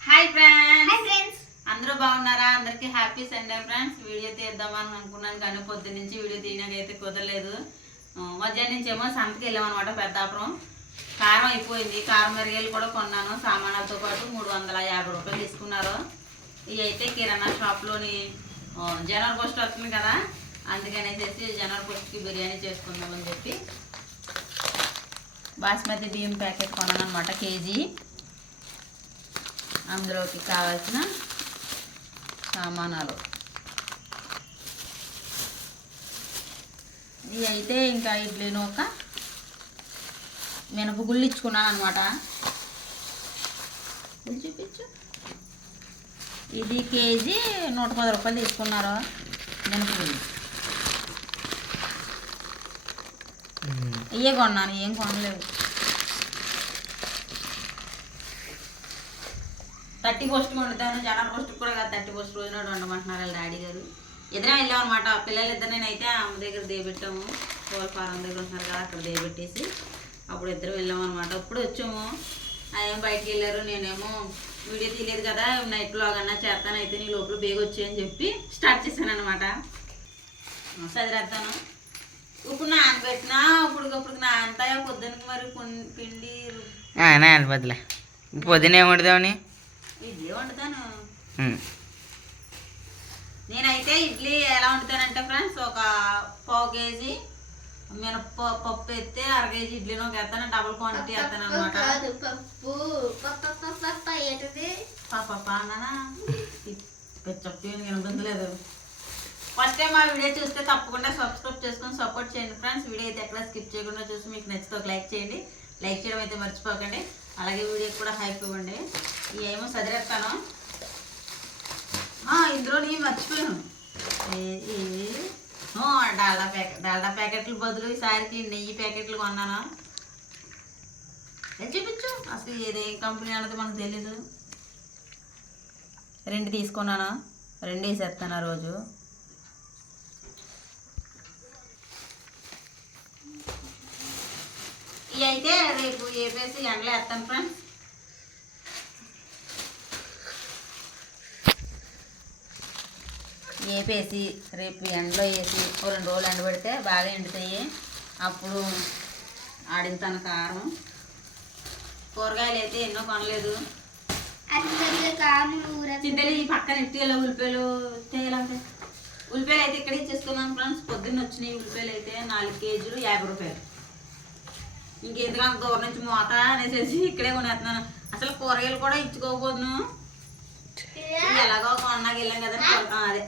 Hi friends hi friends అందరూ బాగున్నారా? అందరికి హ్యాపీ సండే ఫ్రెండ్స్ వీడియో తీద్దామని అనుకున్నాను కానీ పొద్దు నుంచి వీడియో తీయడానికైతే కుదరలేదు. మధ్యాహ్నం నుంచి ఏమో సంతకి వెళ్ళామన్నమాట పెద్దాపురం. కారం అయిపోయింది. కారం మిరియాలు కూడా కొన్నాను. సామాన్లతో పాటు మూడు వందల యాభై రూపాయలు తీసుకున్నారు. ఇవి అయితే కిరాణా షాప్లోని జనరల్ పోస్ట్ వస్తుంది కదా? అందుకనేసి జనరల్ పోస్ట్కి బిర్యానీ చేసుకుందామని చెప్పి బాస్మతి బియ్యం ప్యాకెట్ కొన్నాను అనమాట కేజీ. అందులోకి కావాల్సిన సామానాలు. ఇవి అయితే ఇంకా ఇడ్లీ నూక మినప గుళ్ళు ఇచ్చుకున్నాను అనమాట చూపించు. ఇది కేజీ నూట పది రూపాయలు తీసుకున్నారు మినప గుళ్ళు. ఇవే కొన్నాను ఏం కొనలేవు థర్టీ పోస్ట్ వండుతాను జనవరి పోస్ట్ కూడా కాదు థర్టీ పోస్ట్ రోజున వండమంటున్నారు వాళ్ళ డాడీ గారు. ఇద్దరం వెళ్ళాం అనమాట పిల్లలు ఇద్దరినైతే అమ్మ దగ్గర దేబెట్టాము కోళ్ళ ఫారం దగ్గర ఉంటున్నారు కదా అక్కడ దేబెట్టేసి అప్పుడు ఇద్దరు వెళ్ళాము అనమాట అప్పుడు వచ్చాము. ఆయన బయటికి వెళ్ళారు నేనేమో వీడియో తీయలేదు కదా నైట్ బ్లాగ్ అన్నా చేస్తాను అయితే నీ లోపల బేగ వచ్చాయని చెప్పి స్టార్ట్ చేశాను అనమాట చదివేస్తాను. ఇప్పుడు నానబెట్టినా ఇప్పుడు నానతాయా పొద్దునకి మరి పిండి నాన్న పొద్దున ఏమి వండుదామని. ఇడ్లీ వండుతాను. నేనైతే ఇడ్లీ ఎలా వండుతానంటే ఫ్రెండ్స్ ఒక పావు కేజీ మినప్ప పప్పు ఎత్తే అర కేజీ ఇడ్లీలో వేస్తాను డబుల్ క్వాంటిటీ వేస్తాను అనమాట పప్పు. వినపడలేదు ఫస్ట్ టైం మా వీడియో చూస్తే తప్పకుండా సబ్స్క్రైబ్ చేసుకొని సపోర్ట్ చేయండి ఫ్రెండ్స్. వీడియో అయితే ఎక్కడ స్కిప్ చేయకుండా చూసి మీకు నచ్చితే ఒక లైక్ చేయండి. లైక్ చేయడం అయితే మర్చిపోకండి. అలాగే వీడియోకి కూడా హైప్ ఇవ్వండి. ఏమో చదివేస్తాను ఇందులో నేను మర్చిపోయాను. ఏ- డాల్డా ప్యాకెట్ డాల్డా ప్యాకెట్లు బదులు ఈసారికి నెయ్యి ప్యాకెట్లు కొన్నాను? ఏం చూపించు అసలు ఏదేం కంపెనీ అన్నది మనకు తెలీదు. రెండు తీసుకున్నాను? రెండు వేసేస్తాను ఆ రోజు. ఇవి అయితే రేపు వేపేసి ఎండలో వేస్తాను ఫ్రెండ్స్ వేపేసి రేపు ఎండలో వేసి ఓ రెండు రోజులు ఎండబెడితే బాగా ఎండుతాయి. అప్పుడు ఆడింతాను కారం. కూరగాయలు అయితే ఎన్నో కొనలేదు. చింతలు ఈ పక్కన ఇట్టిలో ఉల్లిపాయలు తేయాలంటే ఉల్లిపాయలు అయితే ఇక్కడ ఇచ్చేసుకున్నాం ఫ్రెండ్స్ పొద్దున్న వచ్చినాయి ఉల్లిపాయలు అయితే నాలుగు కేజీలు యాభై రూపాయలు. ఇంకెందుకంత దూరం నుంచి మోత అనేసి ఇక్కడే కొనేస్తున్నాను. అసలు కూరగాయలు కూడా ఇచ్చుకోకపోదును ఇది ఎలాగో కొన్నాక వెళ్ళాం కదా అదే.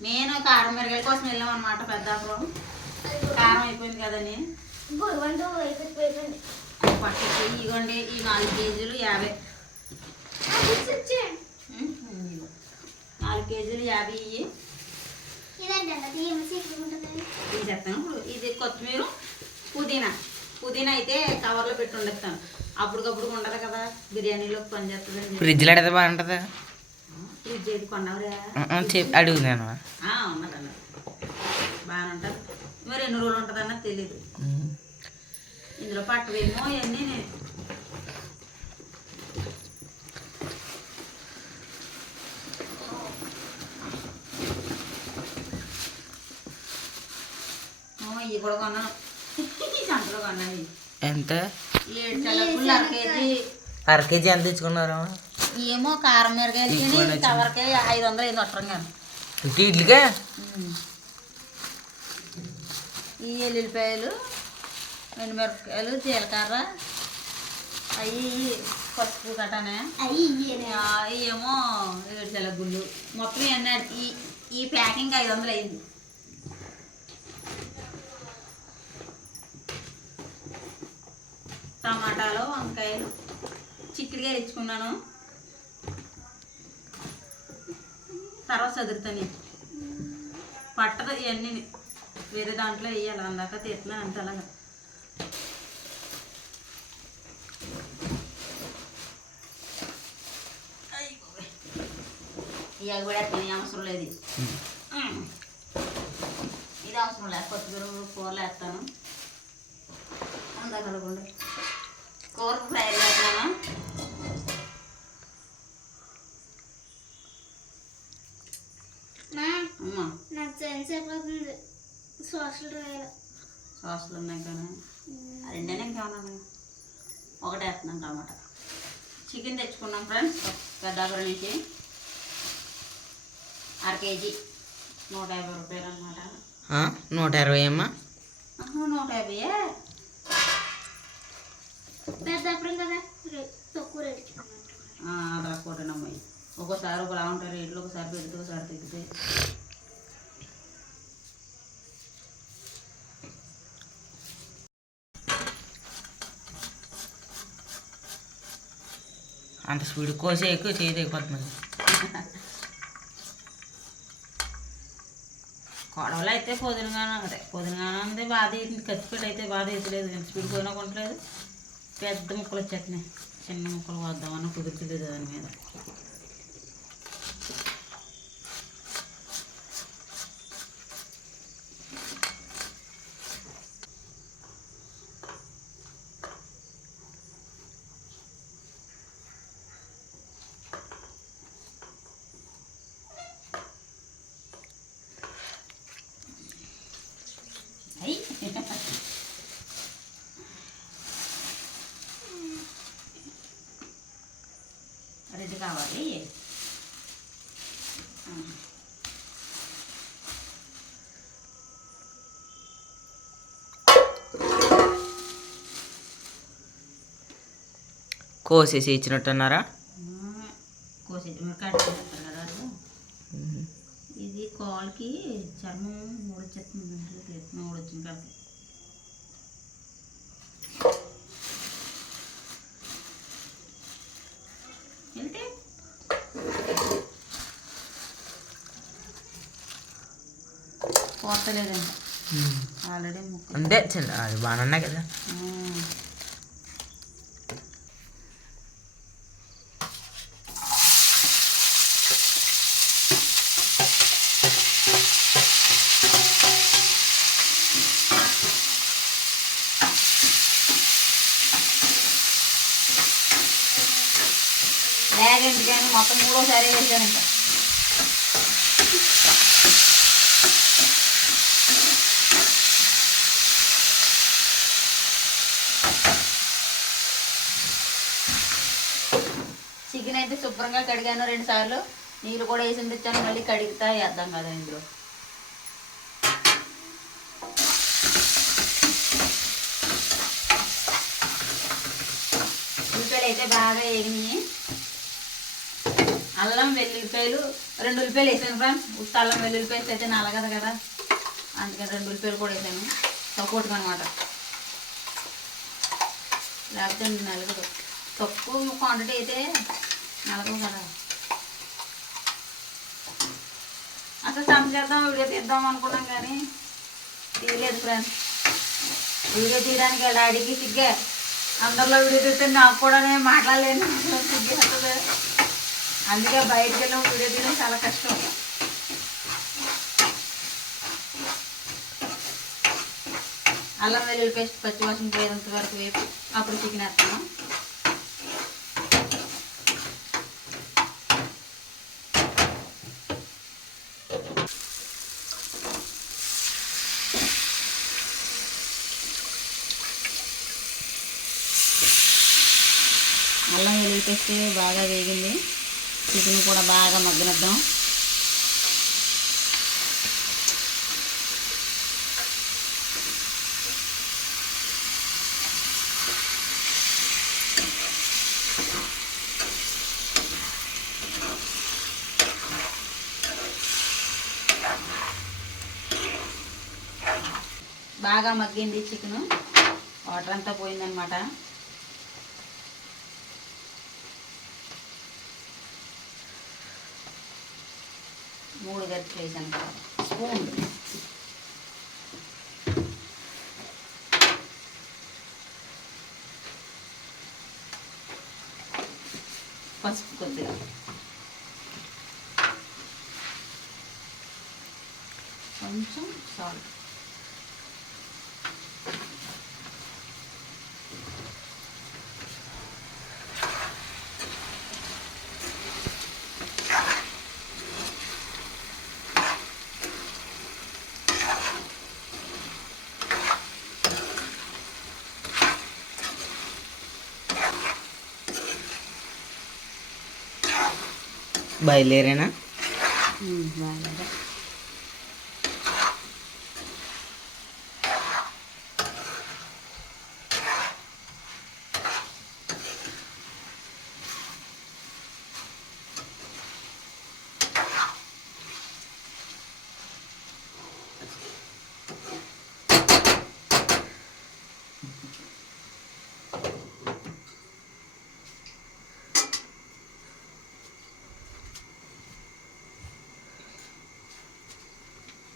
నేను కారం మిరగాయల కోసం వెళ్ళాం అనమాట పెద్దాపురం కారం అయిపోయింది కదని ఇగోండి ఈ నాలుగు కేజీలు యాభై. నాలుగు కేజీలు యాభై ఉంటుంది తీసేస్తాను. ఇప్పుడు ఇది కొత్తిమీర పుదీనా. పుదీనా అయితే కవర్లో పెట్టి వండేస్తాను. అప్పటికప్పుడు ఉండదు కదా బిర్యానీలో పని చేస్తుందని ఫ్రిడ్జ్లో అడితే బాగుంటుందా? ఫ్రిడ్జ్ ఏది కొన్నావురా? చెప్పి అడుగుతాను ఆ, ఉన్నదన్న బాగానే ఉంటుంది. మరి ఎన్ని రోజులు ఉంటుంది అన్నది తెలీదు. ఇందులో పట్టవేమో ఇవన్నీ ఇవి కూడా కొన్నాను. ఎంత? అర కేజీ. అర కేజీ ఎంత తెచ్చుకున్నారు? ఏమో కారం నచ్చింది. కవర్కి ఐదు వందలు ఐదు ఇంటి ఇడ్లీగా ఈ ఎల్లుల్లిపాయలు ఎండుమిరపకాయలు జీలకర్ర అవి పసుపు కట్టనే. ఏమో ఏడు గుళ్ళు మొత్తం ఎన్న ఈ ఈ ప్యాకింగ్ ఐదు వందలు అయింది. టమాటాలు వంకాయలు చిక్కుడుకాయలు ఇచ్చుకున్నాను. తర్వాత చదువుతాను పట్టదు ఇవన్నీ. వేరే దాంట్లో వేయాలి. అందాక తీస్తున్నాను అంత అలాగా. ఇక కూడా ఎత్తని అవసరం లేదు. ఇది. అవసరం లేదు. కొత్తిమీర కూరలు వేస్తాను. అందాక కూర ఫ్రై చేస్తున్నాను సాసులు ఉన్నాయి కానీ రెండేనే ఇంకేమన్నా ఒకటే వేస్తున్నాం అనమాట చికెన్ తెచ్చుకున్నాం ఫ్రెండ్స్. పెద్దాపురం నుంచి. అర కేజీ. నూట యాభై రూపాయలు అనమాట నూట ఇరవై అమ్మా. నూట యాభై పెద్దప్పుడు తక్కువ ఒక్కోసారి ఒకలా ఉంటాయి రేట్లు ఒకసారి పెడితే ఒకసారి తగ్గితే అంత స్పీడ్ కోసే ఎక్కువ చేయదగిపోతుంది కొడవలు అయితే పొదునుగానే అదే పొద్దునగానే ఉంది బాధ అయితే కత్తిపెట్టి అయితే బాధ అయితే లేదు స్పీడ్ పోయినా కొనట్లేదు. పెద్ద ముక్కలు చట్నీ చిన్న ముక్కలు వద్దామని కుదురుతలేదు దాని మీద అయ్యి రెడ్ కావాలి. కోసేసి ఇచ్చినట్టున్నారా? కోసి మీరు కట్ చేస్తారు కదా అది. ఇది కాల్కి చర్మం ఊడొచ్చేస్తుంది ఊడొచ్చింది కడితే పోతలేదండి ఆల్రెడీ ముక్క అంతే చిన్న అది బాగానే ఉన్నాయి కదా ఆ. లేదండి కానీ మొత్తం మూడోసారి వేసాను ఇంకా చికెన్ అయితే శుభ్రంగా కడిగాను రెండు సార్లు. నీళ్ళు కూడా వేసి తెచ్చాను మళ్ళీ కడిగితే వేద్దాం కదా ఇందులో. ఉల్లిపాయలు అయితే బాగా వేగినాయి అల్లం వెల్లుల్లిపాయలు రెండు ఉల్లిపాయలు వేసాను ఫ్రెండ్స్. ఉత్త అల్లం వెల్లుల్లిపాయలు అయితే నలగదు కదా. అందుకని రెండు ఉల్లిపాయలు కూడా వేసాను. సపోర్ట్గా అనమాట లేకపోతే నలగదు. తక్కువ క్వాంటిటీ అయితే నలగదు కదా. అసలు చంపేద్దాం చేద్దాం వీడియో తీద్దాం అనుకున్నాం కానీ తీయలేదు ఫ్రెండ్స్ వీడియో తీయడానికి డాడీకి సిగ్గే. అందరిలో వీడియో తీస్తే నాకు కూడా నేను మాట్లాడలేను. సిగ్గే అసలు. అందుకే బయటకు వెళ్ళాం వీడియో తీయడం చాలా కష్టం. అల్లం వెల్లుల్లి పేస్ట్ పచ్చివాసన పోయేంత వరకు వేపు అప్పుడు చికెన్ వేస్తాము వచ్చేసి బాగా వేగింది. చికెన్ కూడా బాగా మగ్గనిద్దాం. బాగా మగ్గింది చికెను. వాటర్ అంతా పోయిందనమాట మూడు గరిటెలు వేసాను. కదా స్పూన్. పసుపు కొద్దిగా. కొంచెం సాల్ట్. బయలుదేరేనా? బయలుదేరా.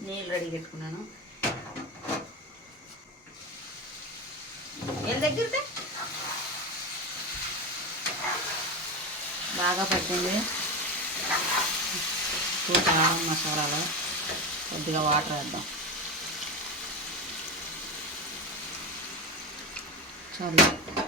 నీళ్ళు రెడీ పెట్టుకున్నాను. ఏం దగ్గర బాగా పట్టింది. ఉప్పు కారం మసాలాలు. కొద్దిగా వాటర్ వేద్దాం. చాలు.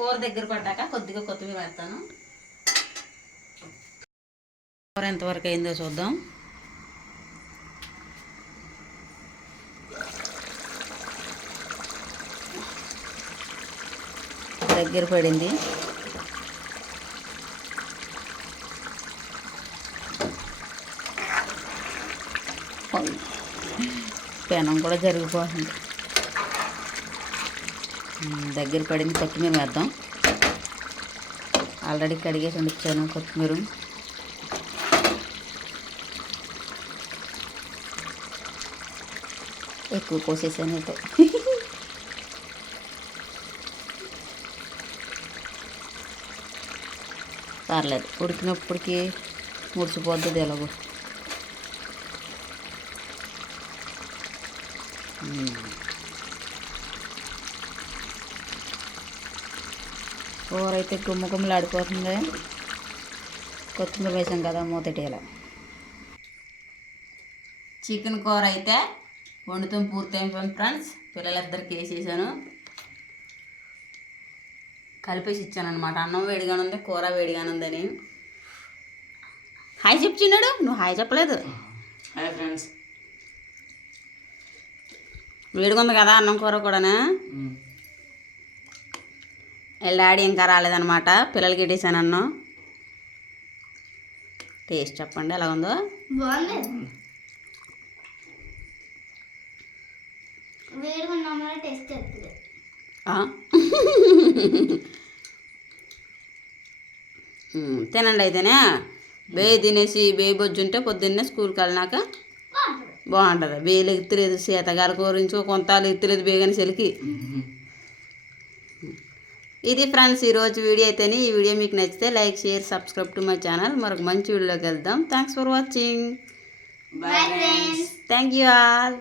కూర దగ్గర పడ్డాక కొద్దిగా కొత్తిమీర వేస్తాను. కూర ఎంతవరకు అయిందో చూద్దాం. దగ్గర పడింది. పెనం కూడా జరిగిపోతుంది. దగ్గర పడింది కొత్తిమీర వేద్దాం. ఆల్రెడీ కడిగేసి ఉండిచ్చాను కొత్తిమీర. ఎక్కువ కోసేసాను అయితే. పర్లేదు ఉడికినప్పటికి ముడిచిపోద్ది ఎలాగో. ఉమ్. కూర అయితే గుమ్మ గుమ్మలాడిపోతుంది కొత్తిమీర వేసాం కదా మూతటేలా చికెన్ కూర అయితే వండుతాం పూర్తయిపోయింది ఫ్రెండ్స్. పిల్లలిద్దరికి వేసేసాను. కలిపేసి ఇచ్చాను అనమాట అన్నం వేడిగానే ఉంది కూర వేడిగానే ఉందని హాయ్ చెప్తున్నాడు నువ్వు హాయ్ చెప్పలేదు. Hi friends. వేడిగా ఉంది కదా అన్నం కూర కూడానా? వీళ్ళ డాడీ ఇంకా రాలేదనమాట పిల్లలకి ఇట్టేసాను అన్నం. టేస్ట్ చెప్పండి ఎలా ఉందో? తినండి అయితేనే. బేయి తినేసి బేయి బొజ్జు ఉంటే పొద్దున్నే స్కూల్కి వెళ్ళినాక బాగుంటుంది. బేలు ఎత్తులేదు సీతగాల గురించి కొంతాలు ఎత్తులేదు బేగని సెలికి. ఇది ఫ్రెండ్స్ ఈరోజు వీడియో అయితేనే ఈ వీడియో మీకు నచ్చితే like share subscribe to my channel. మరొక మంచి వీడియోలోకి వెళ్దాం. Thanks for watching thank you all